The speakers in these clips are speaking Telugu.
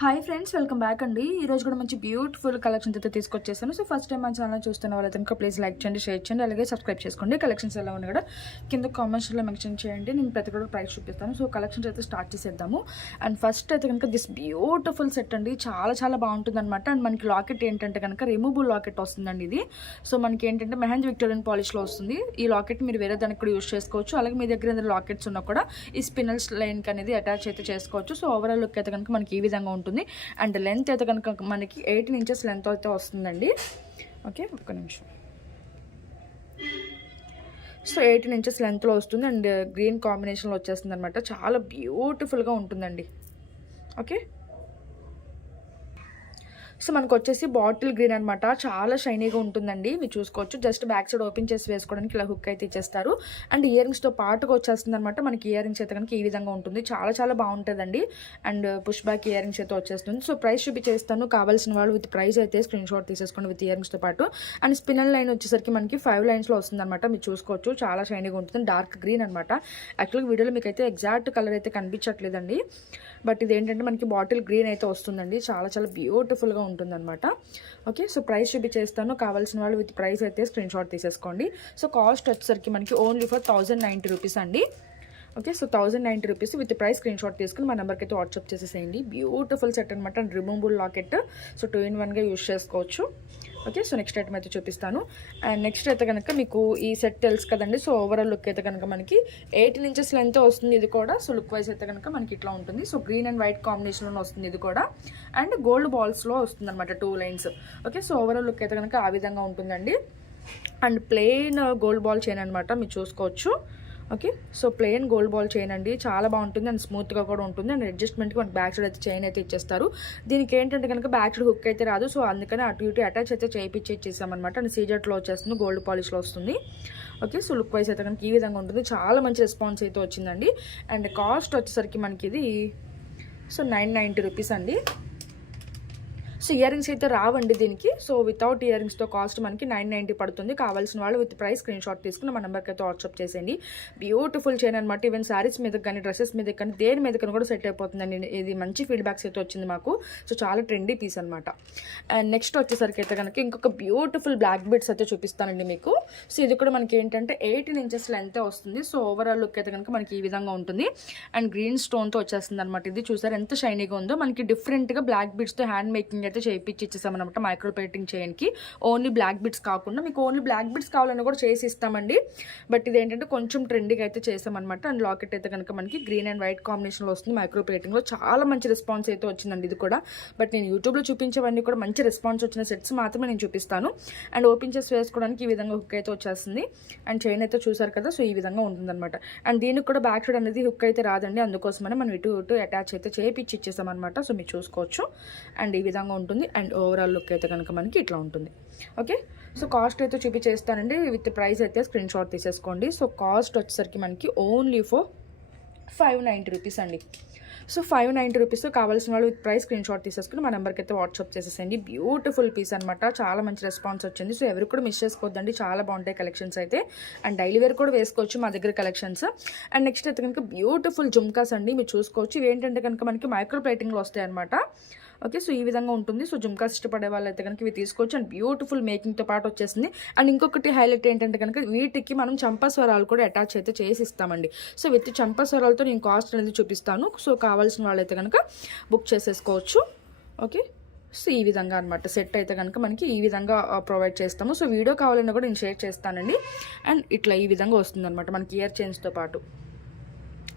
హాయ్ ఫ్రెండ్స్, వెల్కమ్ బ్యాక్ అండి. ఈరోజు కూడా మంచి బ్యూటిఫుల్ కలెక్షన్స్ అయితే తీసుకొచ్చేసాను. సో ఫస్ట్ టైం మన ఛానల్ చూస్తున్న వాళ్ళైతే ఇంకా ప్లీజ్ లైక్ చేయండి, షేర్ చేయండి, అలాగే సబ్స్క్రైబ్ చేసుకోండి. కలెక్షన్స్ ఎలా ఉన్నాయి కూడా కింద కామెంట్స్లో మెన్షన్ చేయండి. నేను ప్రతి కూడా ప్రైస్ చూపిస్తాను. సో కలెక్షన్స్ అయితే స్టార్ట్ చేసేద్దాము. అండ్ ఫస్ట్ అయితే కనుక దిస్ బ్యూటిఫుల్ సెట్ అండి, చాలా చాలా బాగుంటుంది అనమాట. అండ్ మనకి లాకెట్ ఏంటంటే కనుక రిమూవబుల్ లాకెట్ వస్తుందండి ఇది. సో మనకి ఏంటంటే మెహందీ విక్టోరియన్ పాలిష్లో వస్తుంది. ఈ లాకెట్ మీరు వేరే దానికి కూడా యూస్ చేసుకోవచ్చు. అలాగే మీ దగ్గర ఏదైనా లాకెట్స్ ఉన్నా కూడా ఈ స్పినల్స్ లైన్కి అనేది అటాచ్ అయితే చేసుకోవచ్చు. సో ఓవరాల్ లుక్ అయితే కనుక మనకి ఈ విధంగా ఉంటుంది. అండ్ లెంత్ అయితే కనుక మనకి 18 ఇంచెస్ లెంత్ అయితే వస్తుందండి. ఓకే, ఒక్క నిమిషం. సో 18 ఇంచెస్ లెంత్లో వస్తుంది. అండ్ గ్రీన్ కాంబినేషన్లో వచ్చేస్తుంది అనమాట. చాలా బ్యూటిఫుల్గా ఉంటుందండి. ఓకే, సో మనకు వచ్చేసి బాటిల్ గ్రీన్ అనమాట. చాలా షైనీగా ఉంటుందండి. మీరు చూసుకోవచ్చు. జస్ట్ బ్యాక్ సైడ్ ఓపెన్ చేసి వేసుకోవడానికి ఇలా హుక్ అయితే ఇచ్చేస్తారు. అండ్ ఇయర్ రింగ్స్తో పాటుగా వచ్చేస్తుంది అనమాట. మనకి ఇయర్ రింగ్స్ అయితే కనుక ఈ విధంగా ఉంటుంది. చాలా చాలా బాగుంటుందండి. And push back ear rings అయితే వచ్చేస్తుంది. సో ప్రైస్ చూపించేస్తాను. కావాల్సిన వాళ్ళు విత్ ప్రైస్ అయితే స్క్రీన్ షాట్ తీసేసుకోండి విత్ ఇయర్ రింగ్స్తో పాటు. అండ్ స్పినల్ లైన్ వచ్చేసరికి మనకి 5 లైన్స్లో వస్తుంది అనమాట. మీరు చూసుకోవచ్చు. చాలా షైనీగా ఉంటుంది. డార్క్ గ్రీన్ అనమాట. యాక్చువల్గా వీడియోలో మీకు అయితే ఎగ్జాక్ట్ కలర్ అయితే కనిపించట్లేదండి. బట్ ఇది ఏంటంటే మనకి బాటిల్ గ్రీన్ అయితే వస్తుందండి. చాలా చాలా బ్యూటిఫుల్గా ఉంటుందన్నమాట. ఓకే, సో ప్రైస్ చూపించేస్తాను. కావాల్సిన వాళ్ళు విత్ ప్రైస్ అయితే స్క్రీన్ షాట్ తీసేసుకోండి. సో కాస్ట్ వచ్చేసరికి మనకి ఓన్లీ ఫర్ 1090 రూపీస్ అండి. Okay, so 1090 rupees with price screen shot తీసుకుని మా నెంబర్కి అయితే వాట్సాప్ చేసేసేయండి. బ్యూటిఫుల్ సెట్ అనమాట. And removable locket. సో 2-in-1గా యూస్ చేసుకోవచ్చు. ఓకే, సో నెక్స్ట్ ఐటమ్ అయితే చూపిస్తాను. అండ్ నెక్స్ట్ అయితే కనుక మీకు ఈ సెట్ తెలుసు కదండి. సో ఓవరాల్ లుక్ అయితే కనుక మనకి 18 ఇంచెస్ లెంత్ వస్తుంది ఇది కూడా. సో లుక్ వైజ్ అయితే కనుక మనకి ఇట్లా ఉంటుంది. సో గ్రీన్ అండ్ వైట్ కాంబినేషన్లో వస్తుంది ఇది కూడా. అండ్ గోల్డ్ బాల్స్లో వస్తుంది అనమాట, 2 lines. Okay, so overall look అయితే కనుక ఆ విధంగా ఉంటుందండి. And plain gold ball chain అనమాట. మీరు చూసుకోవచ్చు. Okay, so plain gold ball chain అండి. చాలా బాగుంటుంది. అండ్ స్మూత్గా కూడా ఉంటుంది. అండ్ అడ్జస్ట్మెంట్కి మనకి బ్యాక్ సైడ్ అయితే చైన్ అయితే ఇచ్చేస్తారు. దీనికి ఏంటంటే కనుక బ్యాక్ సైడ్ హుక్ అయితే రాదు. సో అందుకని అటు ఇటు అటాచ్ అయితే చేయించేసామన్నమాట. అండ్ సీజెట్లో వచ్చేస్తుంది, గోల్డ్ పాలిష్లో వస్తుంది. ఓకే, సో లుక్ వైజ్ అయితే కనుక ఈ విధంగా ఉంటుంది. చాలా మంచి రెస్పాన్స్ అయితే వచ్చిందండి. అండ్ కాస్ట్ వచ్చేసరికి మనకి ఇది సో 990 రూపీస్ అండి. సో ఇయర్ రింగ్స్ అయితే రావండి దీనికి. సో వితౌట్ ఇయర్ రింగ్స్తో కాస్ట్ మనకి 990 పడుతుంది. కావాల్సిన వాళ్ళు విత్ ప్రైస్ స్క్రీన్ షాట్ తీసుకుని మా నెంబర్కి అయితే వాట్సాప్ చేసేయండి. బ్యూటిఫుల్ చైన్ అనమాట. ఈవెన్ శారీస్ మీద కానీ, డ్రెస్సెస్ మీద కానీ, దేని మీద కానీ కూడా సెట్ అయిపోతుందండి. ఇది మంచి ఫీడ్బ్యాక్స్ అయితే వచ్చింది మాకు. సో చాలా ట్రెండీ పీస్ అనమాట. అండ్ నెక్స్ట్ వచ్చేసరికి అయితే కనుక ఇంకొక బ్యూటిఫుల్ బ్లాక్ బీడ్స్ అయితే చూపిస్తానండి మీకు. సో ఇది కూడా మనకి ఏంటంటే 18 ఇంచెస్ లెంత్ వస్తుంది. సో ఓవరాల్ లుక్ అయితే కనుక మనకి ఈ విధంగా ఉంటుంది. అండ్ గ్రీన్ స్టోన్తో వచ్చేస్తుంది అనమాట. ఇది చూసారు ఎంత షైనీగా ఉందో. మనకి డిఫరెంట్గా బ్లాక్ బీడ్స్తో హ్యాండ్ మేకింగ్ అయితే చేయించి ఇచ్చేసామన్నమాట. మైక్రో పెయింటింగ్ చేయడానికి ఓన్లీ బ్లాక్ బిట్స్ కాకుండా మీకు ఓన్లీ బ్లాక్ బిట్స్ కావాలని కూడా చేసి ఇస్తామండి. బట్ ఇది ఏంటంటే కొంచెం ట్రెండింగ్ అయితే చేసామన్నమాట. అండ్ లాకెట్ అయితే కనుక మనకి గ్రీన్ అండ్ వైట్ కాంబినేషన్లో వస్తుంది. మైక్రో పెయింటింగ్లో చాలా మంచి రెస్పాన్స్ అయితే వచ్చిందండి ఇది కూడా. బట్ నేను యూట్యూబ్లో చూపించేవన్నీ కూడా మంచి రెస్పాన్స్ వచ్చిన సెట్స్ మాత్రమే నేను చూపిస్తాను. అండ్ ఓపెన్ చేసి వేసుకోవడానికి ఈ విధంగా హుక్ అయితే వచ్చేస్తుంది. అండ్ చైన్ అయితే చూసారు కదా. సో ఈ విధంగా ఉంటుందన్నమాట. అండ్ దీనికి కూడా బ్యాక్ సైడ్ అనేది హుక్ అయితే రాదండి. అందుకోసమనే మనం ఇటు అటాచ్ అయితే చేయించి ఇచ్చేసామన్నమాట. సో మీరు చూసుకోవచ్చు. అండ్ ఈ విధంగా ఉంటుంది. అండ్ ఓవరాల్ లుక్ అయితే కనుక మనకి ఇట్లా ఉంటుంది. ఓకే, సో కాస్ట్ అయితే చూపించేస్తానండి. విత్ ప్రైస్ అయితే స్క్రీన్ షాట్ తీసేసుకోండి. సో కాస్ట్ వచ్చేసరికి మనకి ఓన్లీ ఫర్ 590 రూపీస్ అండి. So 590 rupees. కావాల్సిన వాళ్ళు విత్ ప్రైస్ స్క్రీన్ షాట్ తీసేసుకుని మా నెంబర్కి అయితే వాట్సాప్ చేసేసండి. బ్యూటిఫుల్ పీస్ అనమాట. చాలా మంచి రెస్పాన్స్ వచ్చింది. సో ఎవరు కూడా మిస్ చేసుకోవద్దండి. చాలా బాగుంటాయి కలెక్షన్స్ అయితే. అండ్ డైలీ వేర్ కూడా వేసుకోవచ్చు మా దగ్గర కలెక్షన్స్. అండ్ నెక్స్ట్ అయితే కనుక బ్యూటిఫుల్ జుమ్కాస్ అండి. మీరు చూసుకోవచ్చు. ఇవి ఏంటంటే కనుక మనకి మైక్రో ప్లేటింగ్లో వస్తాయి అనమాట. ఓకే, సో ఈ విధంగా ఉంటుంది. సో జుమ్కాస్ ఇష్టపడే వాళ్ళు అయితే కనుక ఇవి తీసుకోవచ్చు. అండ్ బ్యూటిఫుల్ మేకింగ్తో పాటు వచ్చేసింది. అండ్ ఇంకొకటి హైలైట్ ఏంటంటే కనుక వీటికి మనం చంపస్వరాలు కూడా అటాచ్ అయితే చేసి ఇస్తామండి. సో విత్ చంపస్వరాలతో నేను కాస్ట్ అనేది చూపిస్తాను. సో కావాల్సిన వాళ్ళైతే కనుక బుక్ చేసేసుకోవచ్చు. ఓకే, సో ఈ విధంగా అనమాట సెట్ అయితే కనుక మనకి ఈ విధంగా ప్రొవైడ్ చేస్తాము. సో వీడియో కావాలన్నా కూడా నేను షేర్ చేస్తానండి. అండ్ ఇట్లా ఈ విధంగా వస్తుంది అనమాట మనకి ఇయర్ చైన్స్తో పాటు.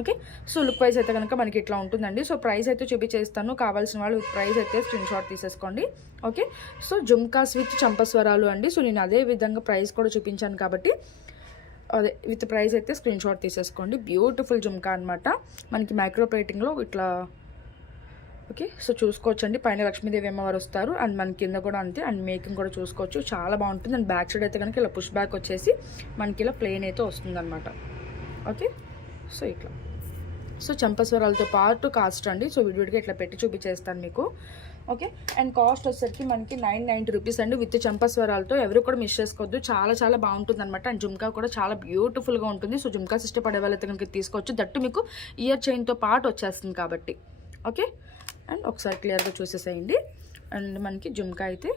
ఓకే, సో లుక్ వైజ్ అయితే కనుక మనకి ఇట్లా ఉంటుందండి. సో ప్రైస్ అయితే చూపించేస్తాను. కావాల్సిన వాళ్ళు విత్ ప్రైస్ అయితే స్క్రీన్ షాట్ తీసేసుకోండి. ఓకే, సో జుమ్కాస్ విత్ చంపస్వరాలు అండి. సో నేను అదే విధంగా ప్రైస్ కూడా చూపించాను కాబట్టి అదే విత్ ప్రైస్ అయితే స్క్రీన్ షాట్ తీసేసుకోండి. బ్యూటిఫుల్ జుమ్కా అనమాట. మనకి మైక్రో ప్లేటింగ్లో ఇట్లా. ఓకే, సో చూసుకోవచ్చండి. పైన లక్ష్మీదేవి అమ్మవారు వస్తారు. అండ్ మన కింద కూడా అంతే. అండ్ మేకింగ్ కూడా చూసుకోవచ్చు. చాలా బాగుంటుంది. అండ్ బ్యాక్ సైడ్ అయితే కనుక ఇలా పుష్ బ్యాక్ వచ్చేసి మనకి ఇలా ప్లెయిన్ అయితే వస్తుంది అనమాట. ఓకే, సో ఇట్లా. సో చంపస్వరాలతో పాటు కాస్ట్ అండి. సో విడివిడిగా ఇట్లా పెట్టి చూపించేస్తాను మీకు. ఓకే, అండ్ కాస్ట్ వచ్చేసరికి మనకి 990 రూపీస్ అండి విత్ చంపస్వరాలతో. ఎవరు కూడా మిస్ చేసుకోవద్దు. చాలా చాలా బాగుంటుంది అనమాట. అండ్ జుమ్కా కూడా చాలా బ్యూటిఫుల్గా ఉంటుంది. సో జుమ్కాస్ ఇష్టపడే వాళ్ళైతే కనుక తీసుకోవచ్చు. దట్టు మీకు ఇయర్ చైన్తో పాటు వచ్చేస్తుంది కాబట్టి. ఓకే, అండ్ ఒకసారి క్లియర్గా చూసేసేయండి. అండ్ మనకి జుమ్కా అయితే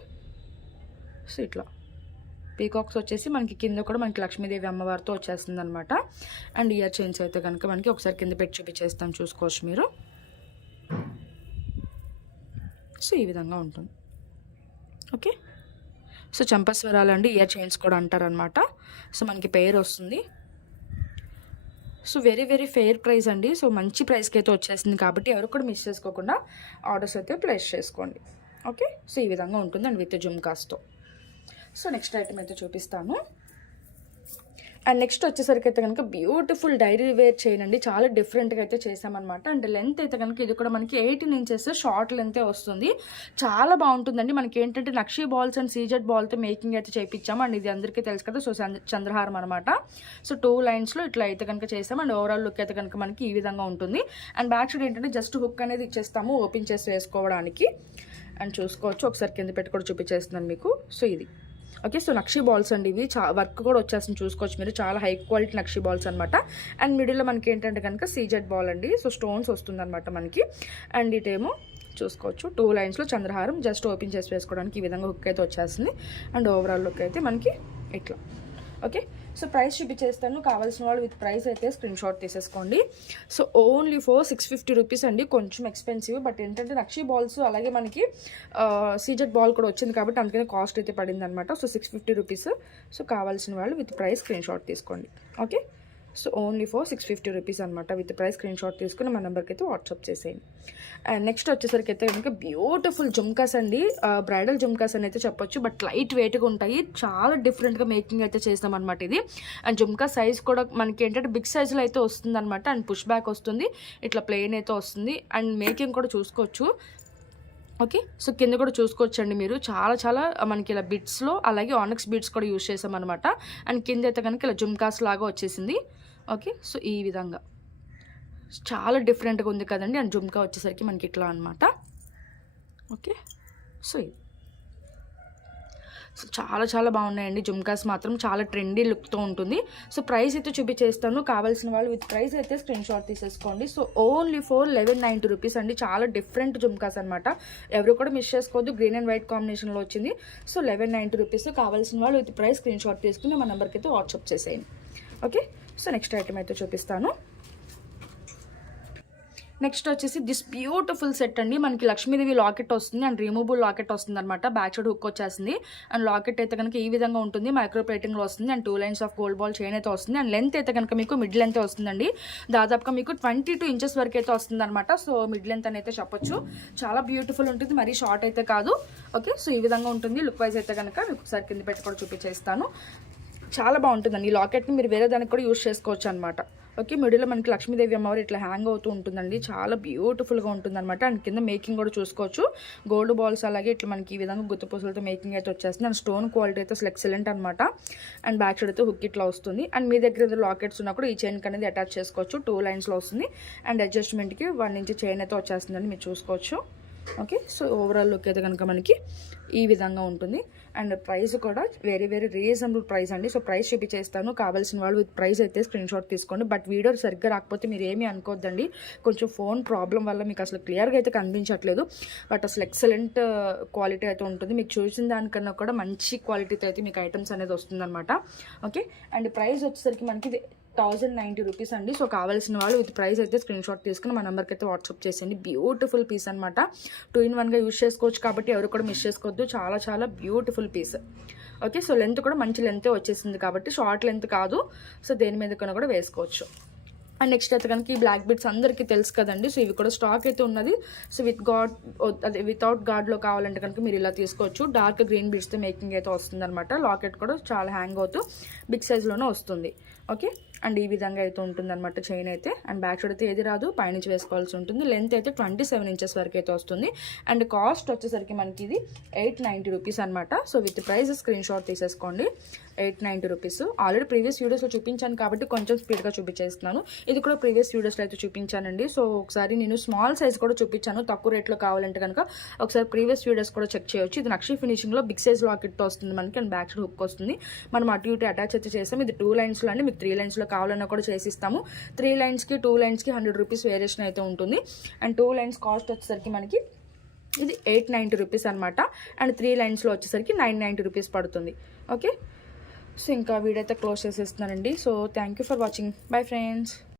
సో ఇట్లా పీకాక్స్ వచ్చేసి మనకి కింద కూడా మనకి లక్ష్మీదేవి అమ్మవారితో వచ్చేస్తుంది అనమాట. అండ్ ఇయర్ చైన్స్ అయితే కనుక మనకి ఒకసారి కింద పెట్టి చూపించేస్తాం, చూసుకోవచ్చు మీరు. సో ఈ విధంగా ఉంటుంది. ఓకే, సో చంపస్వరాలు అండి, ఇయర్ చైన్స్ కూడా అంటారనమాట. సో మనకి పెయిర్ వస్తుంది. So very very fair price అండి. సో మంచి ప్రైస్కి అయితే వచ్చేసింది కాబట్టి ఎవరు కూడా మిస్ చేసుకోకుండా ఆర్డర్స్ అయితే ప్లేస్ చేసుకోండి. ఓకే, సో ఈ విధంగా ఉంటుందండి విత్ జుమ్కాస్తో. సో నెక్స్ట్ ఐటమ్ అయితే చూపిస్తాను. అండ్ నెక్స్ట్ వచ్చేసరికి అయితే కనుక బ్యూటిఫుల్ డైరీ వేర్ చైన్ అండి. చాలా డిఫరెంట్గా అయితే చేసామన్నమాట. అండ్ లెంత్ అయితే కనుక ఇది కూడా మనకి 18 ఇంచెస్ షార్ట్ లెంతే వస్తుంది. చాలా బాగుంటుందండి. మనకి ఏంటంటే నక్షీ బాల్స్ అండ్ సీజెడ్ బాల్తో మేకింగ్ అయితే చేయించాము. అండ్ ఇది అందరికీ తెలుసు కదా, సో చంద్రహారం అనమాట. సో 2 లైన్స్లో ఇట్లా అయితే కనుక చేసాం. అండ్ ఓవరాల్ లుక్ అయితే కనుక మనకి ఈ విధంగా ఉంటుంది. అండ్ బ్యాక్ సైడ్ ఏంటంటే జస్ట్ హుక్ అనేది ఇచ్చేస్తాము ఓపెన్ చేసి వేసుకోవడానికి. అండ్ చూసుకోవచ్చు, ఒకసారి కింద పెట్టి కూడా చూపించేస్తున్నాను మీకు. సో ఇది ఓకే. సో నక్షీ బాల్స్ అండి ఇవి, వర్క్ కూడా వచ్చేస్తుంది, చూసుకోవచ్చు మీరు. చాలా హై క్వాలిటీ నక్షీ బాల్స్ అనమాట. అండ్ మిడిల్లో మనకి ఏంటంటే కనుక సీజెడ్ బాల్ అండి. సో స్టోన్స్ వస్తుంది అనమాట మనకి. అండ్ ఇటేమో చూసుకోవచ్చు 2 లైన్స్లో చంద్రహారం జస్ట్ ఓపెన్ చేసి వేసుకోవడానికి ఈ విధంగా హుక్ అయితే వచ్చేస్తుంది. అండ్ ఓవరాల్ లుక్ అయితే మనకి ఇట్లా. ఓకే, సో ప్రైస్ చూపించేస్తాను. కావాల్సిన వాళ్ళు విత్ ప్రైస్ అయితే స్క్రీన్ షాట్ తీసేసుకోండి. సో ఓన్లీ ఫర్ 650 రూపీస్ అండి. కొంచెం ఎక్స్పెన్సివ్, బట్ ఏంటంటే నక్షీ బాల్స్ అలాగే మనకి సీజెడ్ బాల్ కూడా వచ్చింది కాబట్టి అందుకనే కాస్ట్ అయితే పడింది అనమాట. So 650 rupees. సో కావాల్సిన వాళ్ళు విత్ ప్రైస్ స్క్రీన్ షాట్ తీసుకోండి. Okay, so only for 650 rupees అనమాట. విత్ ప్రైస్ స్క్రీన్ షాట్ తీసుకుని మన నెంబర్కి అయితే వాట్సాప్ చేసేయండి. అండ్ నెక్స్ట్ వచ్చేసరికి అయితే కనుక బ్యూటిఫుల్ జుమ్కాస్ అండి. బ్రైడల్ జుమ్కాస్ అని అయితే చెప్పొచ్చు, బట్ లైట్ వెయిట్గా ఉంటాయి. చాలా డిఫరెంట్గా మేకింగ్ అయితే చేస్తాం అనమాట ఇది. అండ్ జుమ్కా సైజ్ కూడా మనకి ఏంటంటే బిగ్ సైజులో అయితే వస్తుంది అనమాట. అండ్ పుష్ బ్యాక్ వస్తుంది, ఇట్లా ప్లెయిన్ అయితే వస్తుంది. అండ్ మేకింగ్ కూడా చూసుకోవచ్చు. ఓకే, సో కింద కూడా చూసుకోవచ్చండి మీరు. చాలా చాలా మనకి ఇలా బిట్స్లో అలాగే ఆనక్స్ బీడ్స్ కూడా యూజ్ చేసామన్నమాట. అండ్ కింద అయితే కనుక ఇలా జుమ్కాస్ లాగా వచ్చేసింది. ఓకే, సో ఈ విధంగా చాలా డిఫరెంట్గా ఉంది కదండి. అండ్ జుమ్కా వచ్చేసరికి మనకి ఇట్లా అనమాట. ఓకే, సో ఇది సో చాలా చాలా బాగున్నాయండి జుమ్కాస్ మాత్రం. చాలా ట్రెండీ లుక్తో ఉంటుంది. సో ప్రైస్ అయితే చూపించేస్తాను. కావాల్సిన వాళ్ళు విత్ ప్రైస్ అయితే స్క్రీన్ షాట్ తీసేసుకోండి. సో ఓన్లీ ఫర్ 1190 రూపీస్ అండి. చాలా డిఫరెంట్ జుమ్కాస్ అనమాట. ఎవరు కూడా మిస్ చేసుకోవద్దు. గ్రీన్ అండ్ వైట్ కాంబినేషన్లో వచ్చింది. So 1190 rupees. కావాల్సిన వాళ్ళు విత్ ప్రైస్ స్క్రీన్ షాట్ తీసుకుని మా నెంబర్కి అయితే వాట్సాప్ చేసేయండి. ఓకే, సో నెక్స్ట్ ఐటమ్ అయితే చూపిస్తాను. నెక్స్ట్ వచ్చేసి దిస్ బ్యూటిఫుల్ సెట్ అండి. మనకి లక్ష్మీదేవి లాకెట్ వస్తుంది అండ్ రిమూవబుల్ లాకెట్ వస్తుంది అనమాట. బ్యాక్ సైడ్ హుక్ వచ్చేసింది. అండ్ లాకెట్ అయితే కనుక ఈ విధంగా ఉంటుంది, మైక్రో ప్లేటింగ్లో వస్తుంది. And 2 lines of gold ball chain అయితే వస్తుంది. అండ్ లెంత్ అయితే కనుక మీకు మిడ్ లెంత్ వస్తుందండి. దాదాపుగా మీకు 22 ఇంచెస్ వరకు అయితే వస్తుంది అనమాట. సో మిడ్ లెంత్ అని అయితే చెప్పొచ్చు. చాలా బ్యూటిఫుల్ ఉంటుంది, మరీ షార్ట్ అయితే కాదు. ఓకే, సో ఈ విధంగా ఉంటుంది. లుక్ వైజ్ అయితే కనుక మీకు ఒకసారి కింద పెట్టి కూడా చూపించేస్తాను. చాలా బాగుంటుందండి. ఈ లాకెట్ని మీరు వేరే దానికి కూడా యూజ్ చేసుకోవచ్చు అనమాట. ఓకే, మిడిల్లో మనకి లక్ష్మీదేవి అమ్మవారు ఇట్లా హ్యాంగ్ అవుతూ ఉంటుందండి. చాలా బ్యూటిఫుల్గా ఉంటుందన్నమాట. అండ్ కింద మేకింగ్ కూడా చూసుకోవచ్చు. గోల్డ్ బాల్స్ అలాగే ఇట్లా మనకి ఈ విధంగా గుత్తపూసలతో మేకింగ్ అయితే వచ్చేస్తుంది. అండ్ స్టోన్ క్వాలిటీ అయితే అసలు ఎక్సలెంట్ అనమాట. అండ్ బ్యాక్ సైడ్ అయితే హుక్ ఇట్లా వస్తుంది. అండ్ మీ దగ్గర ఏదో లాకెట్స్ ఉన్నా కూడా ఈ చైన్ అనేది అటాచ్ చేసుకోవచ్చు. 2 లైన్స్లో వస్తుంది. అండ్ అడ్జస్ట్మెంట్కి 1 ఇంచ్ చైన్ అయితే వచ్చేస్తుందండి, మీరు చూసుకోవచ్చు. ఓకే, సో ఓవరాల్ లుక్ అయితే కనుక మనకి ఈ విధంగా ఉంటుంది. అండ్ ప్రైస్ కూడా వెరీ వెరీ రీజనబుల్ ప్రైస్ అండి. సో ప్రైస్ చూపించేస్తాను. కావాల్సిన వాళ్ళు విత్ ప్రైస్ అయితే స్క్రీన్ షాట్ తీసుకోండి. బట్ వీడియో సరిగ్గా రాకపోతే మీరు ఏమీ అనుకోవద్దండి. కొంచెం ఫోన్ ప్రాబ్లం వల్ల మీకు అసలు క్లియర్గా అయితే కనిపించట్లేదు. బట్ అసలు ఎక్సలెంట్ క్వాలిటీ అయితే ఉంటుంది. మీకు చూసిన దానికన్నా కూడా మంచి క్వాలిటీతో అయితే మీకు ఐటమ్స్ అనేది వస్తుందన్నమాట. ఓకే, అండ్ ప్రైస్ వచ్చేసరికి మనకి 1090 రూపీస్ అండి. సో కావాల్సిన వాళ్ళు విత్ ప్రైస్ అయితే స్క్రీన్ షాట్ తీసుకుని మా నెంబర్కి అయితే వాట్సాప్ చేసేయండి. బ్యూటిఫుల్ పీస్ అనమాట. 2 in 1గా యూజ్ చేసుకోవచ్చు కాబట్టి ఎవరు కూడా మిస్ చేసుకోవద్దు. చాలా చాలా beautiful piece. Okay, so length కూడా మంచి లెంతే వచ్చేసింది కాబట్టి షార్ట్ లెంత్ కాదు. సో దేని మీద కన్నా కూడా వేసుకోవచ్చు. అండ్ నెక్స్ట్ అయితే కనుక ఈ బ్లాక్ బీడ్స్ అందరికీ తెలుసు కదండి. సో ఇవి కూడా స్టాక్ అయితే ఉన్నది. సో అదే వితౌట్ గార్డ్లో కావాలంటే కనుక మీరు ఇలా తీసుకోవచ్చు. డార్క్ గ్రీన్ బీడ్స్తో మేకింగ్ అయితే వస్తుంది అనమాట. లాకెట్ కూడా చాలా హ్యాంగ్ అవుతూ బిగ్ సైజ్లోనే వస్తుంది. ఓకే, అండ్ ఈ విధంగా అయితే ఉంటుంది అనమాట చైన్ అయితే. అండ్ బ్యాక్ సైడ్ అయితే ఏది రాదు, పైనుంచి వేసుకోవాల్సి ఉంటుంది. లెంత్ అయితే 27 ఇంచెస్ వరకు అయితే వస్తుంది. అండ్ కాస్ట్ వచ్చేసరికి మనకి ఇది 890 రూపీస్ అనమాట. So with price screen shot తీసేసుకోండి. 890 రూపీస్. ఆల్రెడీ ప్రీవియస్ వీడియోస్లో చూపించాను కాబట్టి కొంచెం స్పీడ్గా చూపించేస్తున్నాను. ఇది కూడా ప్రీవియస్ వీడియోస్లో అయితే చూపించానండి. సో ఒకసారి నేను స్మాల్ సైజ్ కూడా చూపించాను. తక్కువ రేట్లో కావాలంటే కనుక ఒకసారి ప్రీవియస్ వీడియోస్ కూడా చెక్ చేయొచ్చు. ఇది నక్షీ ఫినిషింగ్లో బిగ్ సైజ్ లాకెట్తో వస్తుంది మనకి. అండ్ బ్యాక్ సైడ్ హుక్ వస్తుంది. మనం అటు ఇటు అటాచ్ అయితే చేస్తాం. ఇది 2 లైన్స్లో అండి. మీకు 3 లైన్స్లో కావాలన్నా కూడా చేసిస్తాము. 3 లైన్స్కి 2 లైన్స్కి 100 రూపీస్ వేరియేషన్ అయితే ఉంటుంది. అండ్ 2 లైన్స్ కాస్ట్ వచ్చేసరికి మనకి ఇది 890 రూపీస్ అనమాట. అండ్ 3 లైన్స్లో వచ్చేసరికి 990 రూపీస్ పడుతుంది. ఓకే, సో ఇంకా వీడియో అయితే క్లోజ్ చేసేస్తున్నానండి. So thank you for watching. Bye friends.